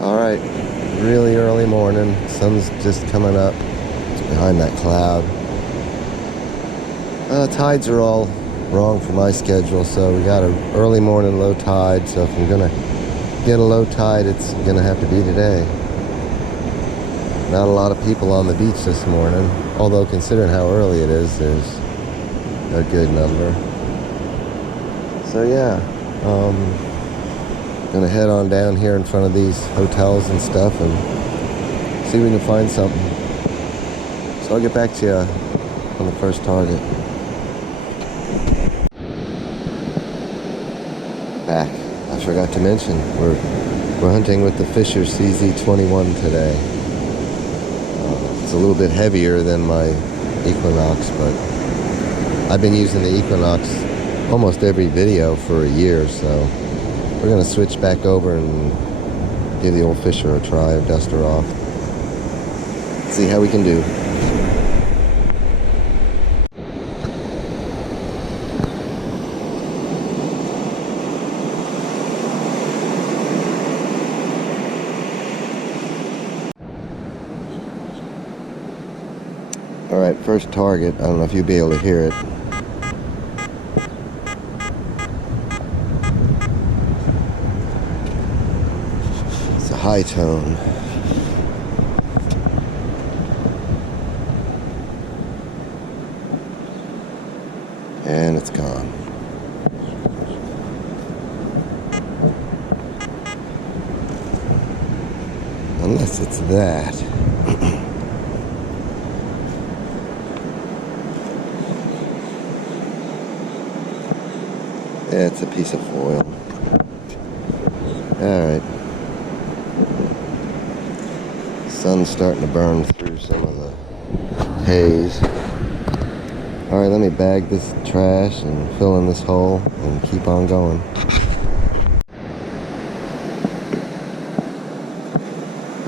Alright, really early morning. Sun's just coming up. It's behind that cloud. Tides are all wrong for my schedule, so we got an early morning low tide. So if I'm gonna get a low tide, it's gonna have to be today. Not a lot of people on the beach this morning, although considering how early it is, there's a good number. So yeah, gonna head on down here in front of these hotels and stuff and see if we can find something. So I'll get back to you on the first target. Back. I forgot to mention, we're hunting with the Fisher CZ21 today. It's a little bit heavier than my Equinox, but I've been using the Equinox almost every video for a year, so we're going to switch back over and give the old Fisher a try, dust her off. See how we can do. Alright, first target. I don't know if you'll be able to hear it. It's a high tone. And it's gone. Unless it's that. Yeah, it's a piece of foil. Alright. Sun's starting to burn through some of the haze. Alright, let me bag this trash and fill in this hole and keep on going.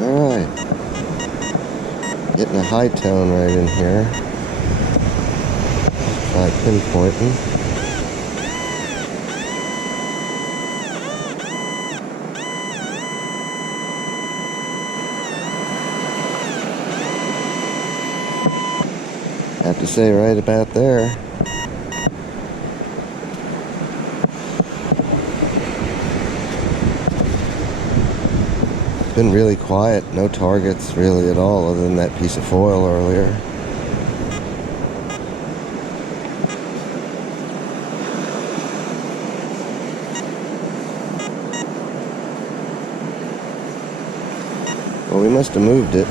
Alright. Getting a high tone right in here. Try pinpointing. I have to say, right about there. It's been really quiet, no targets really at all, other than that piece of foil earlier. Well, we must have moved it.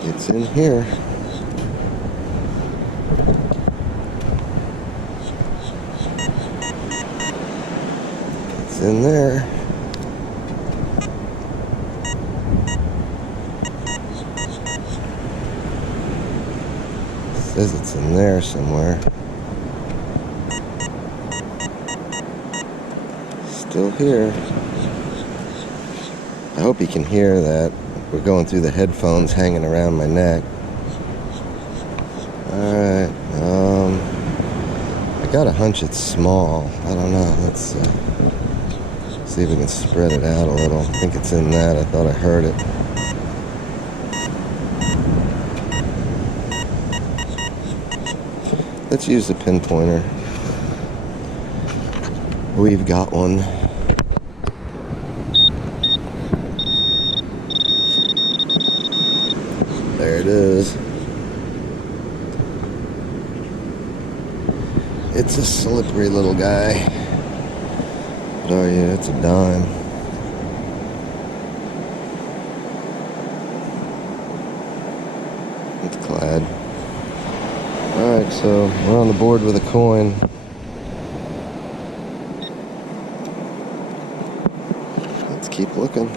It's in here. It's in there. It says it's in there somewhere. Still here. I hope you can hear that. We're going through the headphones hanging around my neck. Alright, I got a hunch it's small. I don't know. Let's see if we can spread it out a little. I think it's in that. I thought I heard it. Let's use the pinpointer. We've got one. There it is. It's a slippery little guy. But oh yeah, it's a dime. It's clad. Alright, so we're on the board with a coin. Let's keep looking.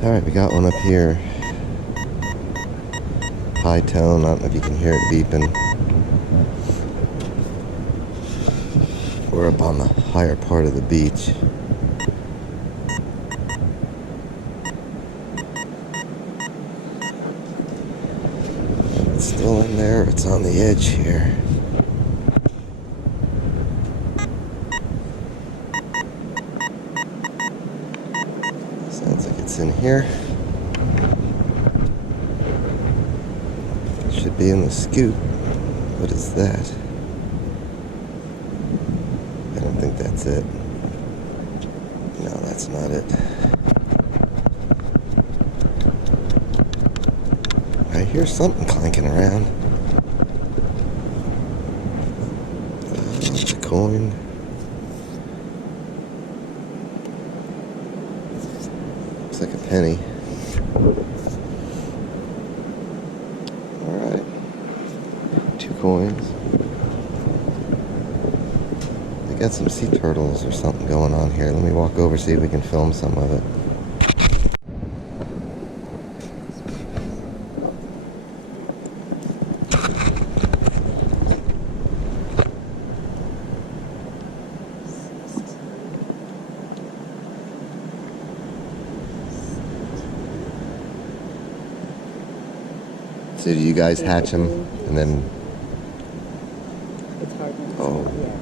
Alright, we got one up here. high tone. I don't know if you can hear it beeping. We're up on the higher part of the beach. It's still in there. It's on the edge here. Sounds like it's in here. It should be in the scoop. What is that? I don't think that's it. No, that's not it. I hear something clanking around. It's a coin. Looks like a penny. Alright. 2 coins. They got some sea turtles or something going on here. Let me walk over, see if we can film some of it. So do you guys hatch them and then? It's hard. Oh, yeah.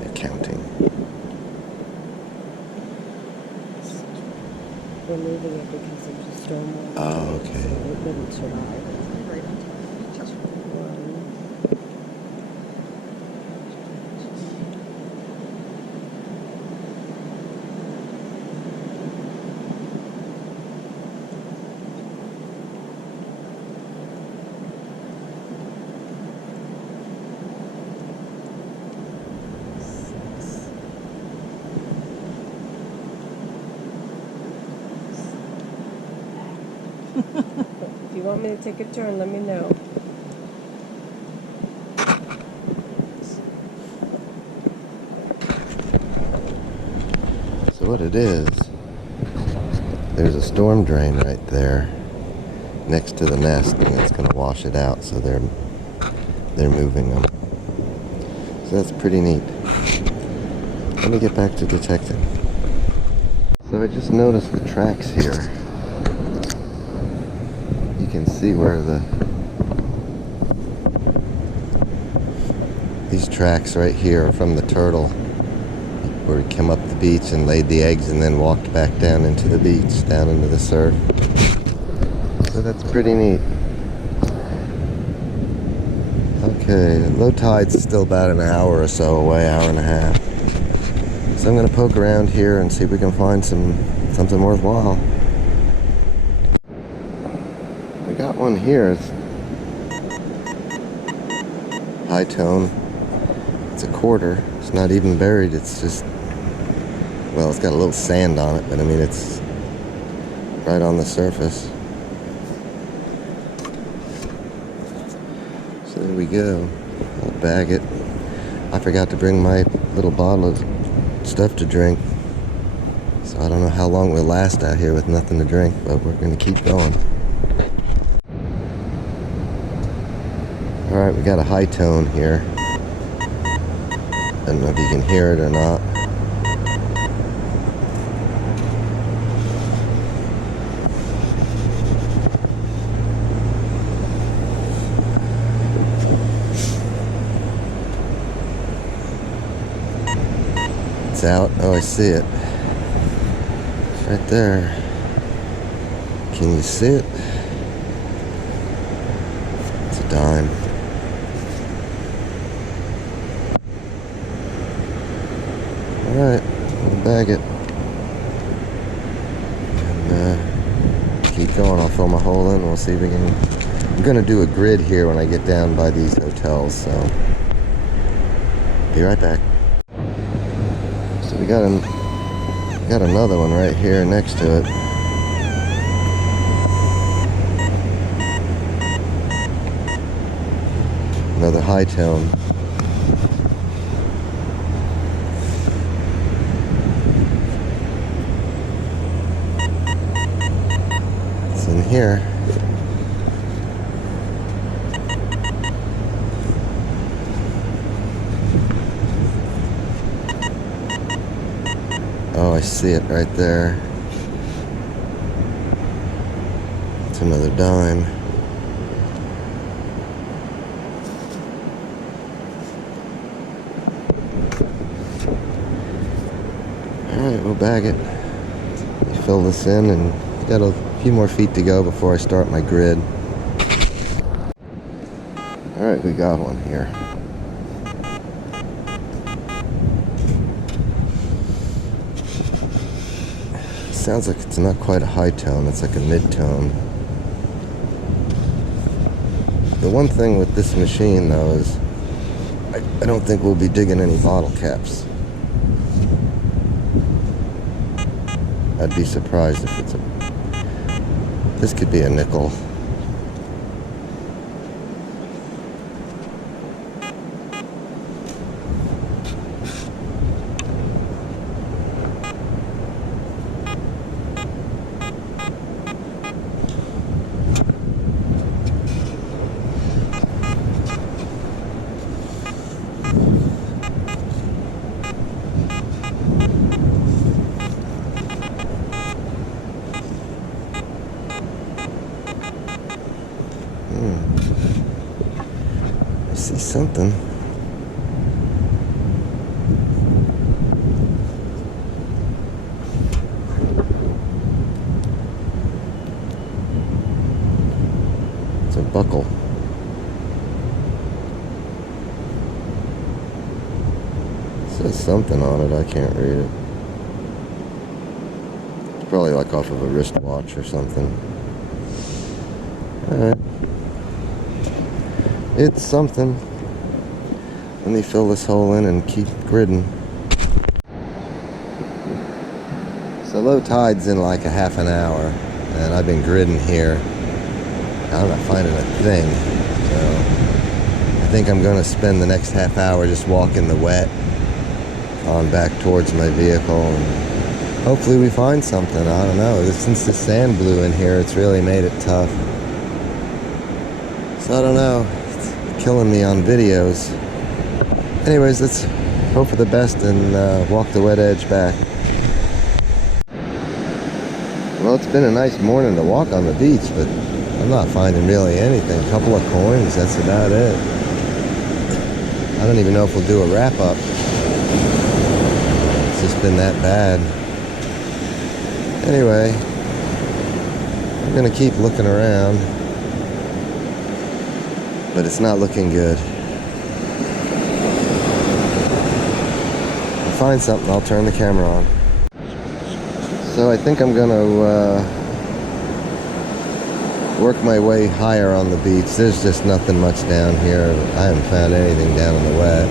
They're counting. We're moving it because of the stormwater. Oh, okay. So it wouldn't survive. If you want me to take a turn, let me know. So what it is, there's a storm drain right there next to the nest, and it's going to wash it out, so they're moving them. So that's pretty neat. Let me get back to detecting. So I just noticed the tracks here. You can see where these tracks right here are from the turtle, where he came up the beach and laid the eggs and then walked back down into the beach, down into the surf. So that's pretty neat. Okay, low tide's still about an hour or so away, hour and a half. So I'm gonna poke around here and see if we can find something worthwhile. We got one here. It's high tone. It's a quarter. It's not even buried. It's just, well, it's got a little sand on it, but I mean, it's right on the surface. So there we go. I'll bag it. I forgot to bring my little bottle of stuff to drink. So I don't know how long we'll last out here with nothing to drink, but we're going to keep going. Alright, we got a high tone here. I don't know if you can hear it or not. It's out. Oh, I see it. It's right there. Can you see it? It's a dime. Alright, we'll bag it. And keep going. I'll fill my hole in and we'll see if we can. I'm going to do a grid here when I get down by these hotels, so be right back. So we got another one right here next to it. Another high tone. It's in here. Oh, I see it right there. It's another dime. Alright, we'll bag it. Fill this in, and got a few more feet to go before I start my grid. Alright, we got one here. Sounds like it's not quite a high tone, it's like a mid-tone. The one thing with this machine though is I don't think we'll be digging any bottle caps. I'd be surprised if it's a... This could be a nickel. I see something. It's a buckle. It says something on it, I can't read it. It's probably like off of a wristwatch or something. Alright. It's something. Let me fill this hole in and keep gridding. So low tide's in like a half an hour, and I've been gridding here. I'm not finding a thing. So I think I'm gonna spend the next half hour just walking the wet on back towards my vehicle, and hopefully we find something. I don't know. Since the sand blew in here, it's really made it tough. So I don't know. It's killing me on videos. Anyways, let's hope for the best and walk the wet edge back. Well, it's been a nice morning to walk on the beach, but I'm not finding really anything. A couple of coins, that's about it. I don't even know if we'll do a wrap-up. It's just been that bad. Anyway, I'm gonna keep looking around, but it's not looking good. If I find something, I'll turn the camera on. So I think I'm gonna work my way higher on the beach. There's just nothing much down here. I haven't found anything down in the wet.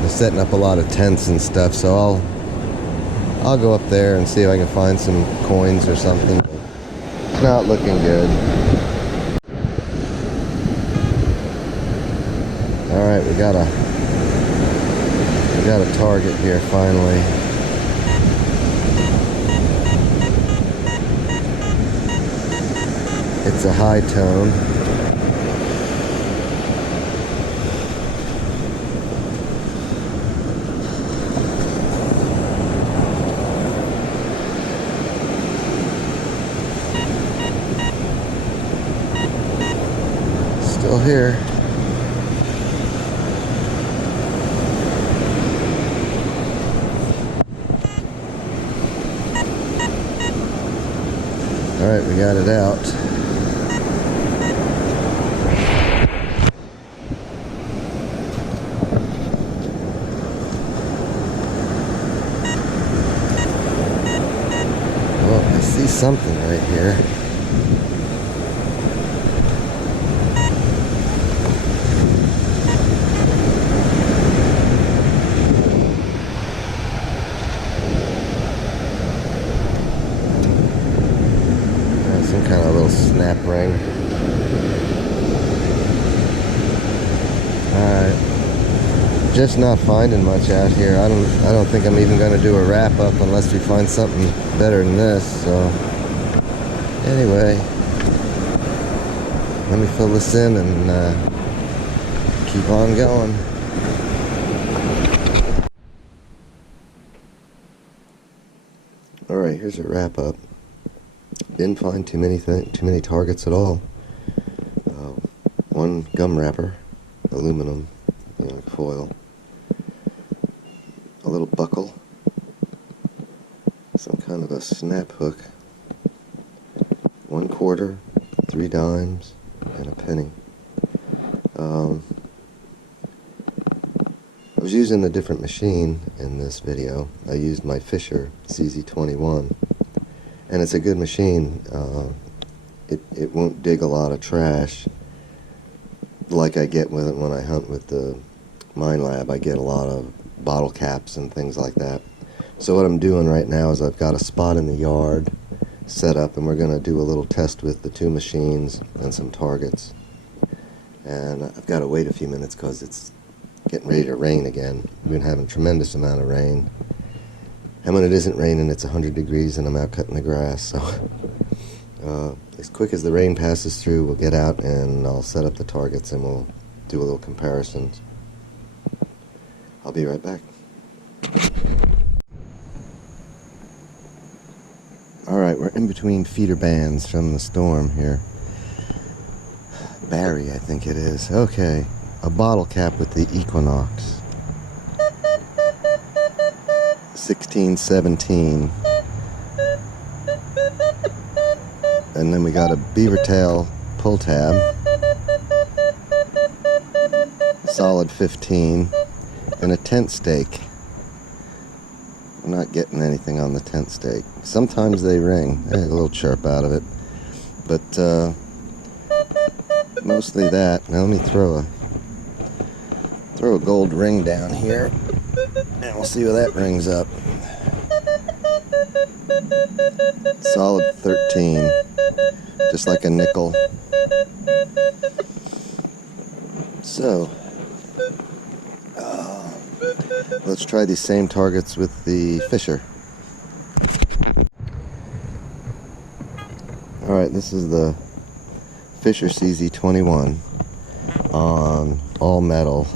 They're setting up a lot of tents and stuff, so I'll go up there and see if I can find some coins or something. It's not looking good. Alright, we got a target here finally. It's a high tone. Still here. All right, we got it out. Well, I see something right here. Some kind of little snap ring. Alright. Just not finding much out here. I don't think I'm even gonna do a wrap up unless we find something better than this, so anyway. Let me fill this in and keep on going. Alright, here's a wrap up. Didn't find too many targets at all. One gum wrapper, aluminum, like foil. A little buckle. Some kind of a snap hook. 1 quarter, 3 dimes, and a penny. I was using a different machine in this video. I used my Fisher CZ21, and it's a good machine. It won't dig a lot of trash like I get with it when I hunt with the Minelab. I get a lot of bottle caps and things like that. So what I'm doing right now is I've got a spot in the yard set up, and we're going to do a little test with the 2 machines and some targets. And I've got to wait a few minutes because it's getting ready to rain again. We've been having a tremendous amount of rain, and when it isn't raining it's 100 degrees and I'm out cutting the grass. So as quick as the rain passes through, we'll get out and I'll set up the targets and we'll do a little comparisons. I'll be right back. Alright, we're in between feeder bands from the storm here. Barry, I think it is. Okay, a bottle cap with the Equinox. 1617. And then we got a beaver tail pull tab. Solid 15. And a tent stake. I'm not getting anything on the tent stake. Sometimes they ring. I get a little chirp out of it. But mostly that. Now let me throw a gold ring down here, and we'll see where that rings up. Solid 13, just like a nickel. So let's try these same targets with the Fisher. Alright, this is the Fisher CZ21 on all metal.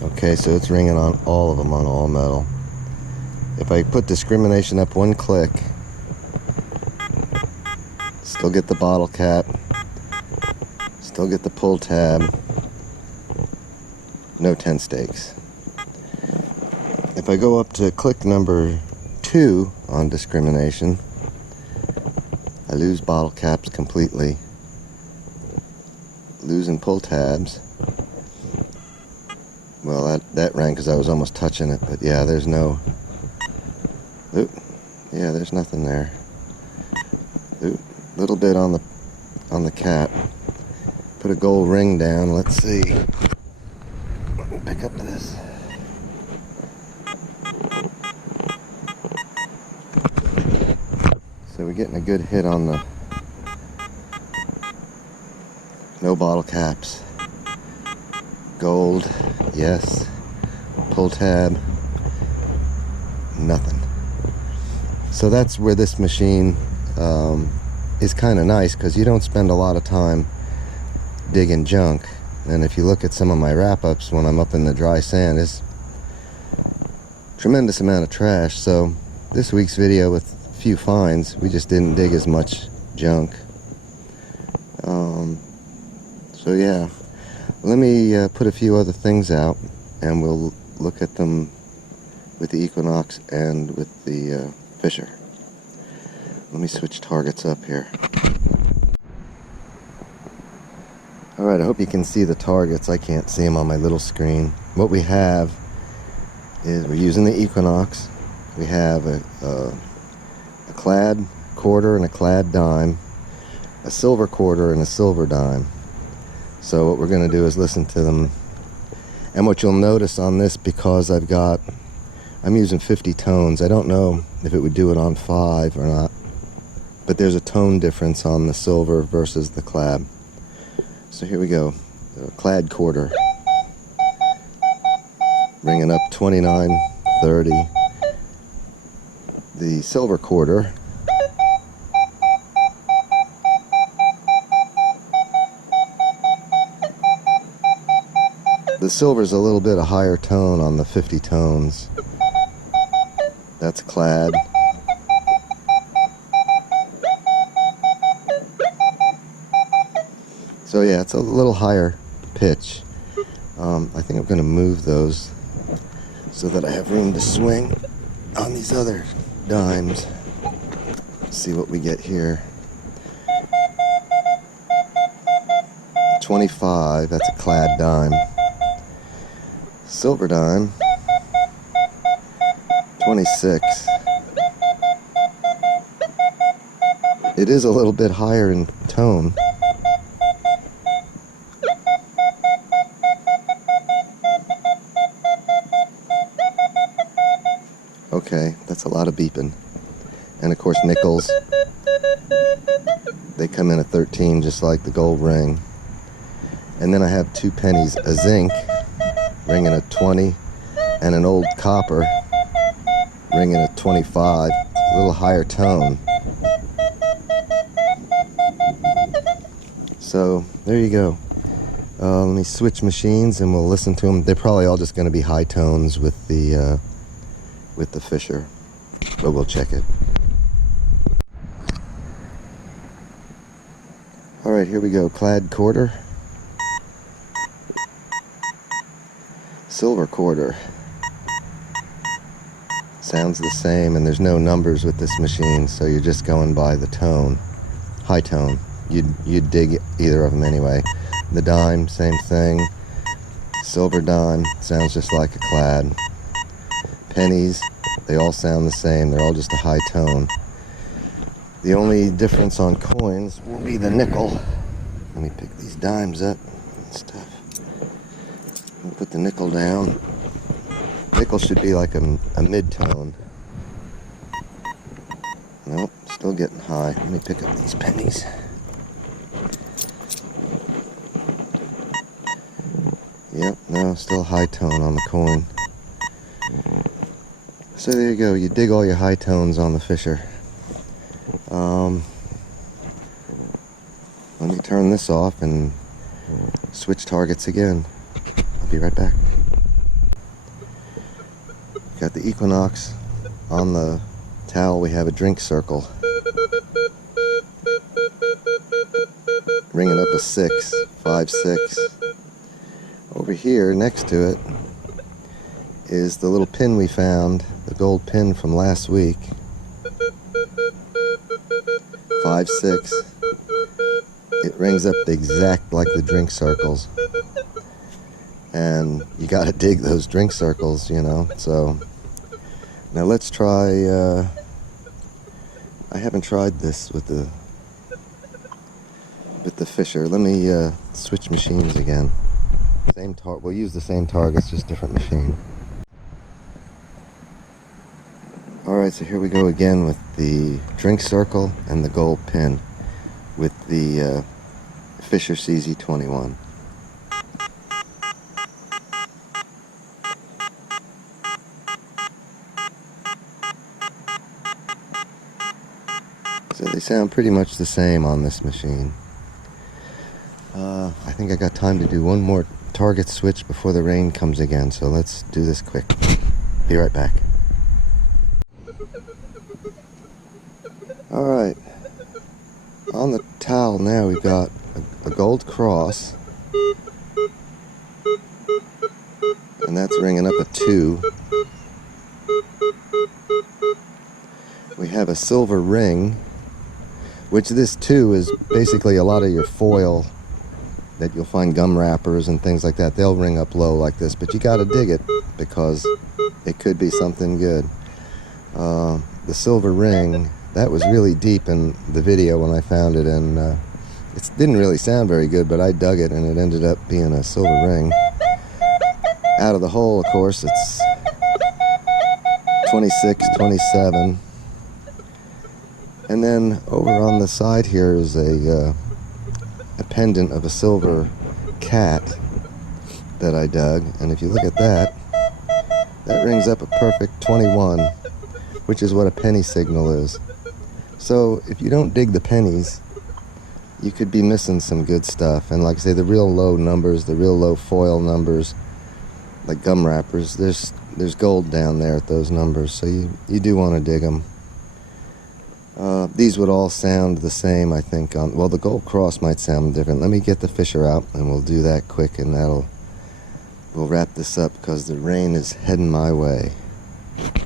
Okay, so it's ringing on all of them on all metal. If I put discrimination up 1 click, still get the bottle cap, still get the pull tab, no tent stakes. If I go up to click number 2 on discrimination, I lose bottle caps completely, losing pull tabs. Well, that rang because I was almost touching it, but yeah, there's no... Oop, yeah, there's nothing there. Oop, little bit on the cap. Put a gold ring down. Let's see. Pick up this. So we're getting a good hit on the no bottle caps. Gold, yes. Pull tab, nothing. So that's where this machine is kind of nice, because you don't spend a lot of time digging junk. And if you look at some of my wrap-ups when I'm up in the dry sand, it's a tremendous amount of trash. So this week's video with a few finds, we just didn't dig as much junk. So yeah, let me put a few other things out and we'll look at them with the Equinox and with the Fisher. Let me switch targets up here. Alright, I hope you can see the targets. I can't see them on my little screen. What we have is we're using the Equinox. We have a clad quarter and a clad dime, a silver quarter and a silver dime. So what we're going to do is listen to them. And what you'll notice on this, because I'm using 50 tones. I don't know if it would do it on 5 or not, but there's a tone difference on the silver versus the clad. So here we go. The clad quarter, ringing up 29.30. The silver quarter, The silver's a little bit a higher tone on the 50 tones. That's clad. So yeah, it's a little higher pitch. I think I'm going to move those so that I have room to swing on these other dimes. Let's see what we get here. 25, that's a clad dime. Silver dime, 26. It is a little bit higher in tone. Okay, that's a lot of beeping. And of course nickels, they come in at 13 just like the gold ring. And then I have 2 pennies, a zinc ringing at 20 and an old copper ringing at 25, a little higher tone. So there you go. Let me switch machines and we'll listen to them. They're probably all just going to be high tones with the Fisher, but we'll check it. All right, here we go. Clad quarter, silver quarter. Sounds the same, and there's no numbers with this machine, so you're just going by the tone, high tone. You'd dig either of them anyway. The dime, same thing. Silver dime sounds just like a clad. Pennies, they all sound the same. They're all just a high tone. The only difference on coins will be the nickel. Let me pick these dimes up and stuff. We'll put the nickel down. Nickel should be like a mid-tone. Nope, still getting high. Let me pick up these pennies. Yep, no, still high tone on the coin. So there you go, you dig all your high tones on the Fisher. Let me turn this off and switch targets again. I'll be right back. Got the Equinox. On the towel we have a drink circle. Ringing up a 6, 5, 6. Over here next to it is the little pin we found, the gold pin from last week. 5, 6. It rings up exact like the drink circles. And you gotta dig those drink circles, you know. So now let's try, I haven't tried this with the Fisher. Let me switch machines again. We'll use the same targets, just different machine. Alright, so here we go again with the drink circle and the gold pin with the Fisher CZ21. So they sound pretty much the same on this machine. I think I got time to do one more target switch before the rain comes again, so let's do this quick. Be right back. Alright, on the towel now we've got a gold cross, and that's ringing up a 2. We have a silver ring, which this 2 is basically a lot of your foil that you'll find gum wrappers and things like that. They'll ring up low like this, but you gotta dig it because it could be something good. The silver ring, that was really deep in the video when I found it, and it didn't really sound very good, but I dug it and it ended up being a silver ring. Out of the hole, of course, it's 26, 27. And then over on the side here is a pendant of a silver cat that I dug, and if you look at that, that rings up a perfect 21, which is what a penny signal is. So if you don't dig the pennies, you could be missing some good stuff. And like I say, the real low numbers, the real low foil numbers like gum wrappers. There's gold down there at those numbers, so you do want to dig them. These would all sound the same, I think. Well, the gold cross might sound different. Let me get the fisher out, and we'll do that quick, and we'll wrap this up because the rain is heading my way.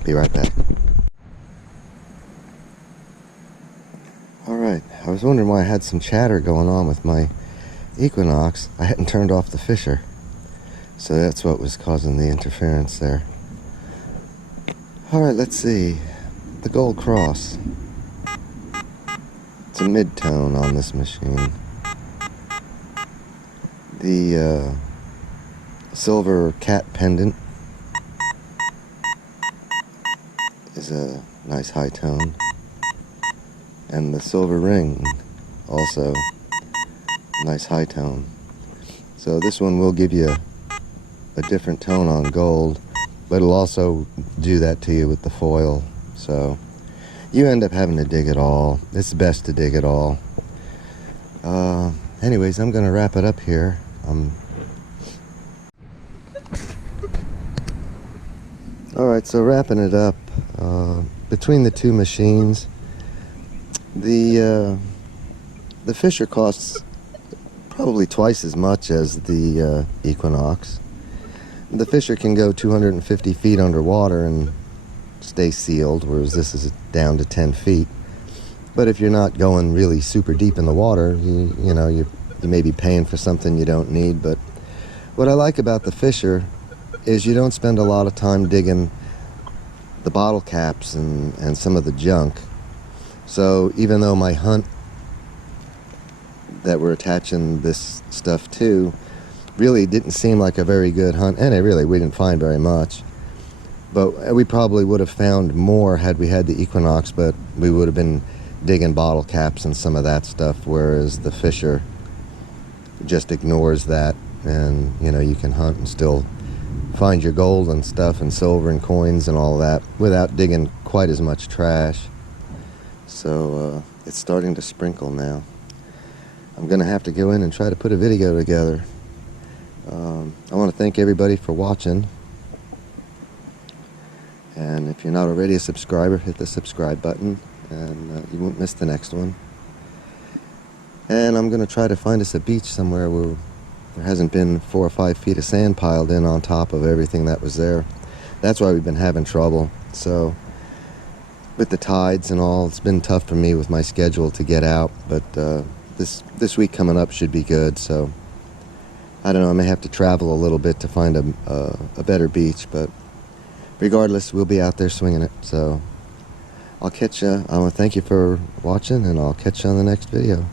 Be right back. All right, I was wondering why I had some chatter going on with my Equinox. I hadn't turned off the fisher, so that's what was causing the interference there. All right, let's see. The gold cross. It's a mid-tone on this machine. The silver cat pendant is a nice high tone. And the silver ring, also nice high tone. So this one will give you a different tone on gold, but it'll also do that to you with the foil. So you end up having to dig it all. It's best to dig it all. Anyways, I'm going to wrap it up here. Alright, so wrapping it up, between the two machines, the fisher costs probably twice as much as the Equinox. The fisher can go 250 feet underwater and stay sealed, whereas this is down to 10 feet. But if you're not going really super deep in the water, you may be paying for something you don't need. But what I like about the fisher is you don't spend a lot of time digging the bottle caps and some of the junk. So even though my hunt that we're attaching this stuff to really didn't seem like a very good hunt, and we didn't find very much, but we probably would have found more had we had the Equinox, but we would have been digging bottle caps and some of that stuff, whereas the fisher just ignores that, and you can hunt and still find your gold and stuff and silver and coins and all that without digging quite as much trash. So it's starting to sprinkle now. I'm gonna have to go in and try to put a video together. I want to thank everybody for watching, and if you're not already a subscriber, hit the subscribe button and you won't miss the next one. And I'm gonna try to find us a beach somewhere where there hasn't been 4 or 5 feet of sand piled in on top of everything that was there. That's why we've been having trouble. So with the tides and all, it's been tough for me with my schedule to get out, but this week coming up should be good. So I don't know, I may have to travel a little bit to find a better beach, but regardless, we'll be out there swinging it. So I'll catch you. I want to thank you for watching, and I'll catch you on the next video.